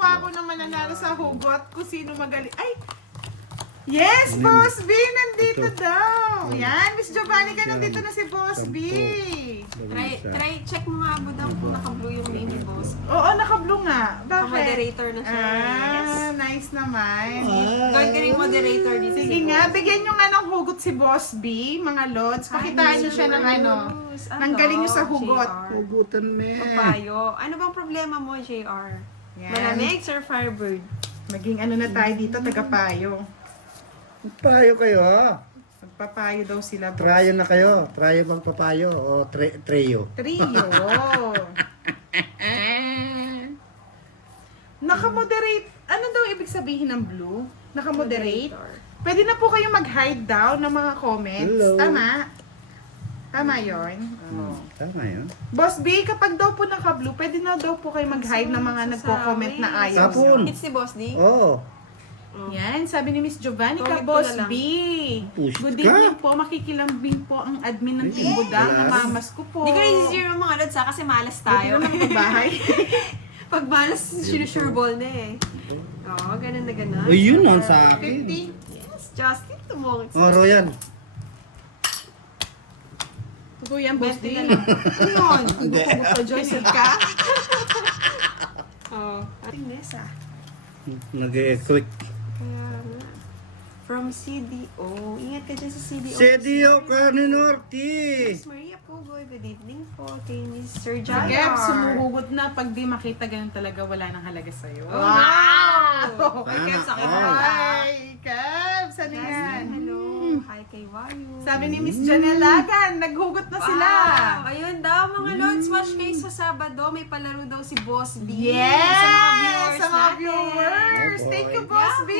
Natutuwa ako na mananalo sa hugot kung sino magaling. Ay! Yes, Boss B! Nandito daw! Yan, Miss Giovanni ka, nandito na si Boss B! Check mo nga mo daw kung naka-blue yung name ni Boss. Oo, naka-blue nga. Bakit? Moderator na siya. Nice naman. Gawin ka rin moderator dito. Sige nga, bigyan nyo nga ng hugot si Boss B, mga lods. Pakitaan nyo siya ng ng galing nyo sa hugot. Hugutan me. Papayo. Ano bang problema mo, JR? Yan. Malamig, Sir Firebird? Maging ano na tayo dito, tagapayo. Payo kayo, ha? Magpapayo daw sila. Boss. Trayo na kayo. Trayo bang papayo o treyo? Trio. Nakamoderate. Ano daw ibig sabihin ng blue? Nakamoderate? Pwede na po kayo mag-hide daw ng mga comments. Hello. Tama? Tama yun? Tama yun. Boss B, kapag daw po naka-blue, pwede na daw po kayo mag-hide ng mga nagko-comment na ayaw. Sapon. It's ni Boss D? Oo. Yan, sabi ni Miss Giovanni ka, Comment ko Boss na lang. B. Push Good ka. evening po, makikilambing po ang admin ng Team Budang, namamas ko po. Hindi ko rin mga lods ha, kasi malas Tayo tayo. na ng bahay. Pag malas, sinusureball na eh. Oo, ganun na ganun. O yun nun sa akin. 50. Yes, Justin, tumungit Oh, Royan. Totoo yan, Boss D. Ano yun? Hindi. Joyce ka? Oo. Ating Nessa. Nag-quick. Kaya nga. From CDO. Ingat ka dyan sa CDO. Sedio Caninorti. Miss Maria Pugoy, good evening po. Kay Miss Sir Si Jar. Gab, sumuhugot na. Pag di makita, ganun talaga wala nang halaga sa'yo. Oh, wow! Kay Sana Kev, sa all. Hi, Kev, saan Jasmine, yan? hello. Hi kay Wayu. Sabi ni Miss Janelagan, naghugot na sila. Wow! Ayun daw, mga Lods, watch kayo sa Sabado. May palaro daw si Boss B. Yes! Sa mga natin. viewers. Oh, boy. Thank you, Boss B.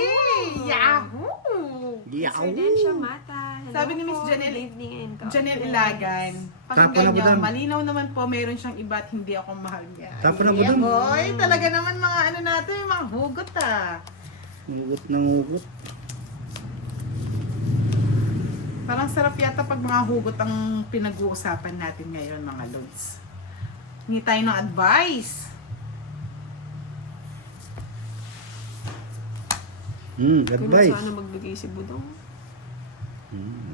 Yahoo! Yaw. Sir Densha Mata. Hello Sabi ni Miss po. Janelle- Good evening and God Janelle bless. Ilagan. Pakinggan Tapo na nyo, budang. malinaw naman po, meron siyang iba at hindi ako mahal niya. Tapo na Yeah, budang. boy, talaga naman mga ano natin, mga hugot ah. Hugot ng hugot. Parang sarap yata pag mga hugot ang pinag-uusapan natin ngayon, mga lods. Hindi tayo ng advice. Kung Advice. sana magbigay si Budong.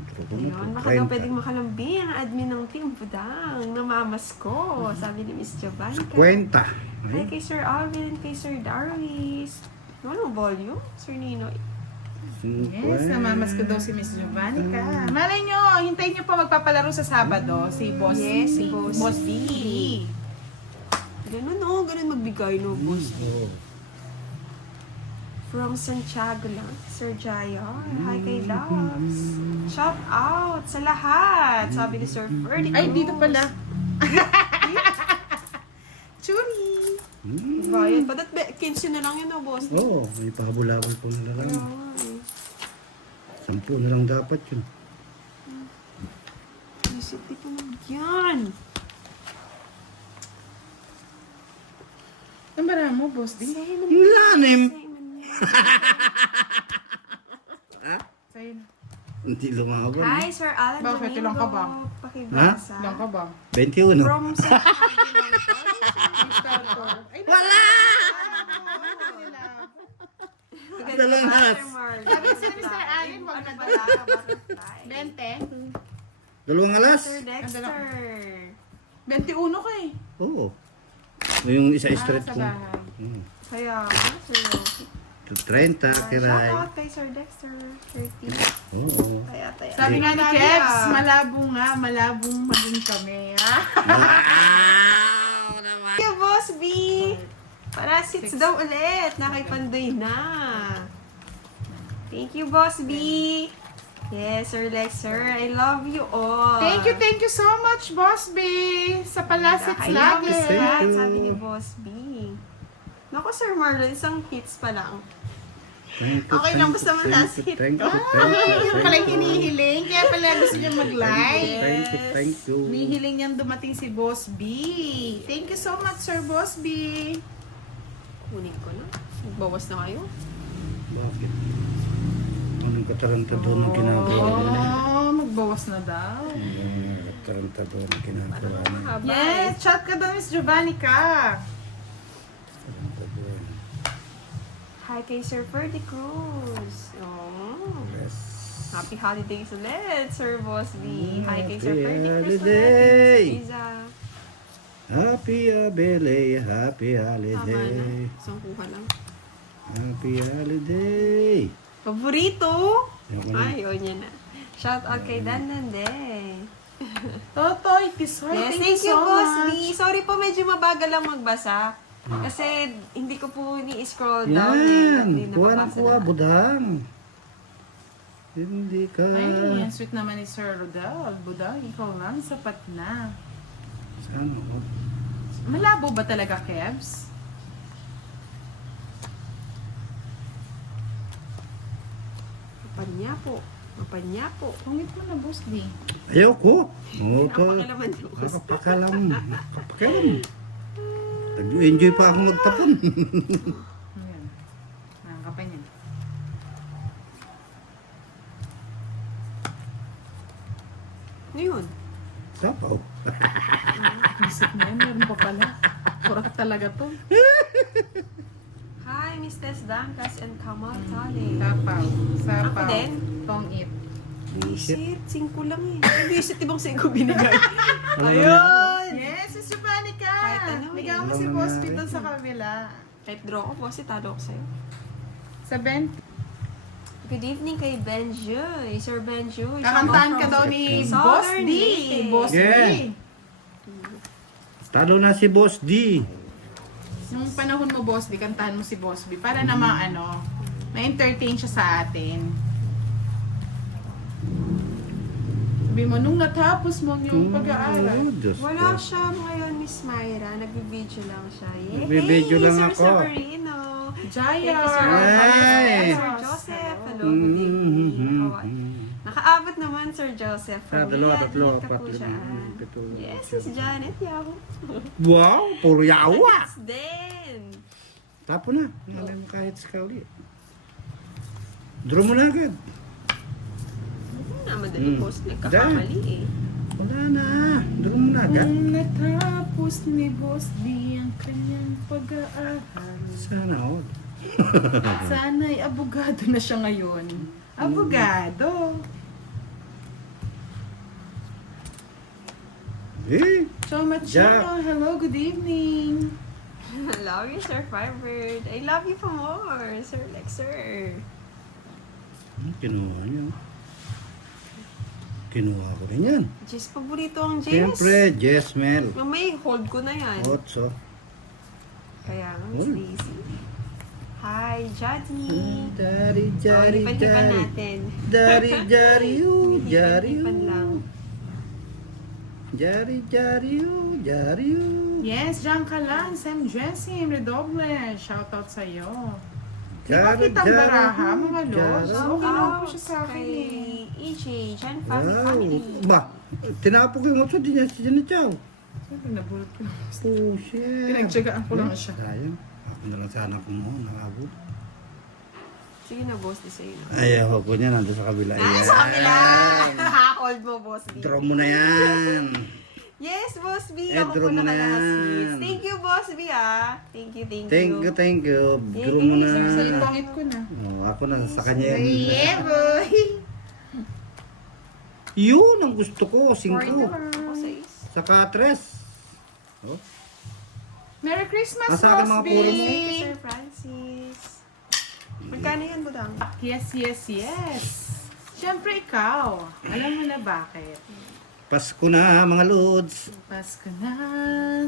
Tropa mo Ayun, po. baka daw pwedeng makalambing ang admin ng Team Budang. Namamas ko. Sabi ni Miss Giovanni. Kwenta. Hi kay Sir Alvin and kay Sir Darwis. Anong volume? Sir Nino. Yes, namamas ko daw si Miss Giovanni ka. Malay nyo, hintayin nyo pa magpapalaro sa Sabado, si Boss Yes, si B. Boss B. Ganun o, ganun magbigay no, boss. Oo. From Santiago lang, Sir Jaya. Hi kay Loves. Shout out sa lahat. Sabi ni Sir Ferdy. Ay, dito pala. Chuni. Bayad pa. 15 na lang yun o, boss. Oo, may pabulakan po na lang. Ay, 10 na lang dapat yun. isip dito yan. Ang bara mo, Boss D? Lanim! Sa'yo na. Hindi lumaban. Hi, Sir Alan. Bakit? Domingo. Ilang ka ba? Pakibasa. Ilang ka ba? 21. From Santiago Ay, Wala! lang. Dalawang hats. Sabi si Mr. Allen, wag na daw. daw. 20? Dalawang alas? Sir Dexter. 21 ka eh. Oo. Yung isa straight Sa ko. bahay. Kaya, Sir. 30, kiray. Shout out kay Sir Dexter. 30. Oo. Kaya tayo. Sabi nga ni Kebs, malabong maging kami. Ah. Wow! Naman! Thank you, Boss B. Para sits daw ulit. Nakipandoy na. Thank you, Boss B. Yes, Sir Lexer. I love you all. Thank you so much, Boss B. Sa palasits I love lagi. you, Thank Sir. you. Sabi ni Boss B. Naku, Sir Marlon, isang hits pa lang. Okay lang, basta man last hit. Thank you, Yun pala yung hinihiling. Kaya pala gusto niya mag-live. Thank you. Hinihiling niyang dumating si Boss B. Thank you so much, Sir Boss B. Kunin ko na. Bawas na kayo. Bakit? Anong katarantado ng ginagawa nila? Oh, magbawas na daw. Katarantado ng ginagawa nila. Mahaba Yes, chat ka daw, Miss Giovanni ka. Katarantado. Hi kay Sir Ferdy Cruz. Oh. Yes. Happy holidays ulit, Sir Boss B. Hi kay Happy Sir Ferdy Cruz holiday. ulit. Miss Liza. Happy Abele, happy Tama holiday. na. Isang kuha lang. Happy holiday. Paborito? Ayoko na. Ay, yun yan na. Shout out kay Dan Nande. Totoy, Tisoy, Yes, thank you so Boss much. B. Sorry po, medyo mabagal lang magbasa. Kasi hindi ko po ni-scroll down. Hindi Yan. Kuha ng napapasa kuha, lahat. budang. Hindi ka. Ay, ang sweet naman ni Sir Rodel. Budang, ikaw lang, sapat na. Sana. Malabo ba talaga, Kebs? Mapanya po. Mapanya po. Pungit mo na, Boss D. Ayaw ko. Oo, to. Napakalaman po. Nakapakalam. Nakapakalam. Nag-enjoy pa ako magtapon. Ayan. Nakakapa niya. Ano yun? Sapaw. Isip mo yun, meron pa pala. Kurak talaga to. Hi, Miss Tess Dangkas and Kamal Tale. Sapaw. Sapaw. Ako din? Tong it. Visit, 5 lang eh. Ay, visit, ibang 5 binigay. Ayun! Yes, Miss Japanica! Kahit ano eh. Ligaw mo si Boss P doon sa kabila. Kahit draw ko po, talo ko sa'yo. Sa Ben, Good evening kay Benjoy. Sir Benjoy. kakantahan ka daw ni Boss D. Boss Yeah. D. Talo na si Boss D. Nung panahon mo, Boss D, kantahan mo si Boss B para namang ma-entertain siya sa atin. Sabi mo, nung natapos mo yung pag-aaral. Oh, Diyos Wala ko. siya ngayon, Miss Myra. Nagbe-video lang siya. Yay! Nagbe-video lang Sir ako. Severino. Jaya! Thank you, Sir Ay! Sir Joseph. Hello, good evening. Nakaabot naman, Sir Joseph. Dalawa, Riyadh. tatlo, Ingat ka apat, po lima, dyan. pito. Yes, Miss Janet Yahoo. Wow, puro yawa. That's din. Tapo na. Alam mo kahit sa kauli. Draw mo na agad. Naman din post. Nagkakamali eh. Wala na. Draw mo na agad. Nung natapos ni Boss D ang kanyang pag-aaral. Sana all. Sana'y abogado na siya ngayon. Abogado. Eh, So Machino, hello, good evening. Love you, Sir Firebird. I love you for more, Sir Lexer. kinuha niya. Kinuha ko rin yan. Jess, paborito ang Jess. Siyempre, Jessmel. Mamay, hold ko na yan. Otso. Kaya nga, Miss Hold. Daisy. Hi, Jody. Dari, Oh, jari, lipan-lipan jari. natin. Dari, jari, oh, jari, Lipan oh. lang. Jari, jari, oh, jari, oh. Yes, Jean Calan, Sam Jessim, Redoble, shoutout sa'yo. Di ba Jari, kitang jari, baraha, mga jari. lods? Shout Okay lang po out siya sa akin kay eh. EJ, Jan Wow. Family. Ba, tinapok yung otso, di niya siya chow. Siyempre, nabulot ko. Oh, shit. Pinagtsagaan ko lang siya. Sayang. Ako na lang sana kung mo, nakabot. Sige na, boss, di sa'yo. Ayaw ko niya, nandun sa kabila. Ah, sa kabila! Hold mo, boss B. Draw mo na yan. Yes, boss B. Eh, Ako draw po mo na nakalahas yan. sweets. Thank you, boss B, ah. Thank you, thank you. Thank you, thank you. Draw mo na. Sa pangit ko na. Oh, ako na sa kanya yan. Yeah, boy! Yun ang gusto ko, 5. Ako sa is. Saka 3. Oh. Merry Christmas, Nasa akin Boss mga B! puro mo. Thank you, Sir Francis. Magkano yan, Budang? Yes, yes, yes. Siyempre ikaw. Alam mo na bakit. Pasko na mga lods. Pasko na,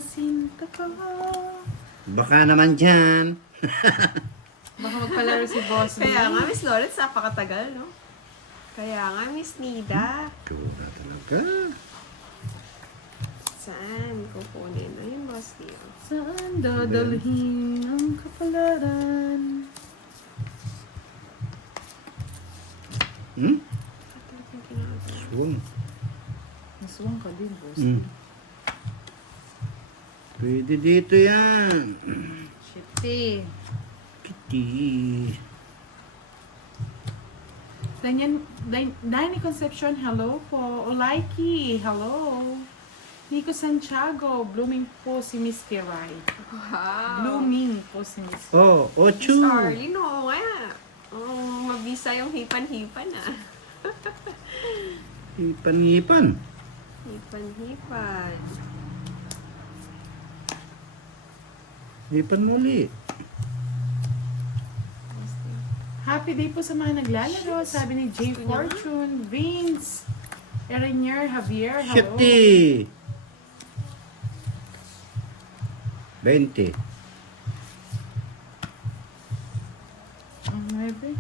sinto ko. Baka naman dyan. Baka magpalaro si Boss B. Kaya nga, Miss Lawrence, napakatagal, no? Kaya nga, Miss Nida. Kura talaga. Saan kukunin? Ayun, boss B. Saan dadalhin ang kapalaran? Hmm? Katulad ng kinakain. Swung. Naswang ka din, Boss. Hmm. Pwede dito yan. Shitty. Kitty. Danny Concepcion, hello po. Olaiki, hello. Nico Santiago, blooming po si Miss Kiray. Wow. Blooming po si Miss Oh, Miss Ochu. Arlene, oo nga. Oh, mabisa yung hipan-hipan ah. Ipan-ipan. Hipan-hipan. Ipan muli. Happy day po sa mga naglalaro, sabi ni J. Fortune, Vince, Erinier, Javier, hello. Shifty. 20. Ang 9.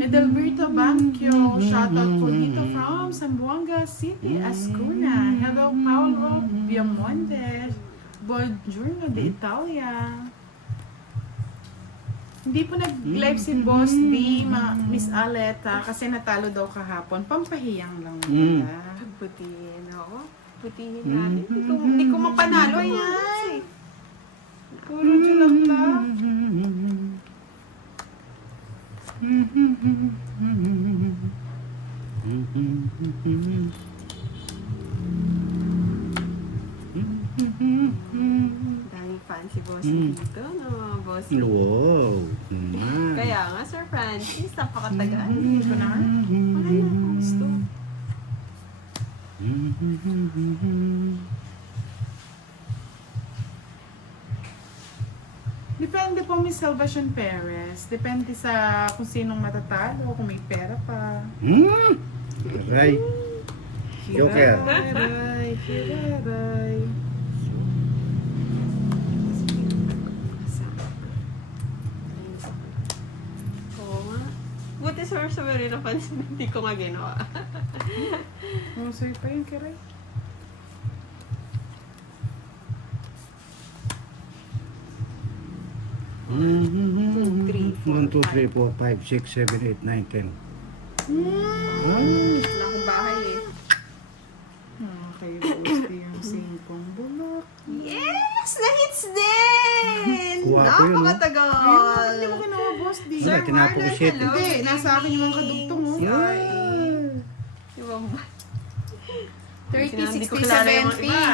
Edelberto Banquio, shoutout po dito from Zamboanga City, Ascuna. Hello, Paolo Biamontes. Buongiorno de Italia. Hindi po nag-live si Boss D, Miss Aleta, kasi natalo daw kahapon. Pampahiyang lang nila. Pagbutihin ako. Butihin namin. Hindi ko mapanalo yan. Puro julak-lak. Daming fan si Boss dito, no? Boss. Wow. Kaya nga, Sir Francis, napakatagal. Hindi ko na. Wala na, gusto. Depende po, Miss Salvacion Perez. Depende sa kung sinong matatalo, kung may pera pa. Aray. Joker. Hiray, hiray. Oo nga. Buti Sir Sabi napansin, hindi ko nga ginawa. Oh, sorry pa yun, Kiray. Mm-hmm. 1, 2, 3, 4, 5, 6, 7, 8, 9, 10. Wala akong bahay eh. Okay, gusto yung singkong bulak. Yes! Na-hits din! Kuha ko yun, no? Ayun, Napakatagal! hindi mo kinuha, boss. Di. Sir Wala, tinapon ko Marlon, siya. hello. Hindi, nasa akin yung mga kadugtong, oh. Si R.A. Ibang ba? 30, Hindi ko 60, kilala yung mga 70. iba.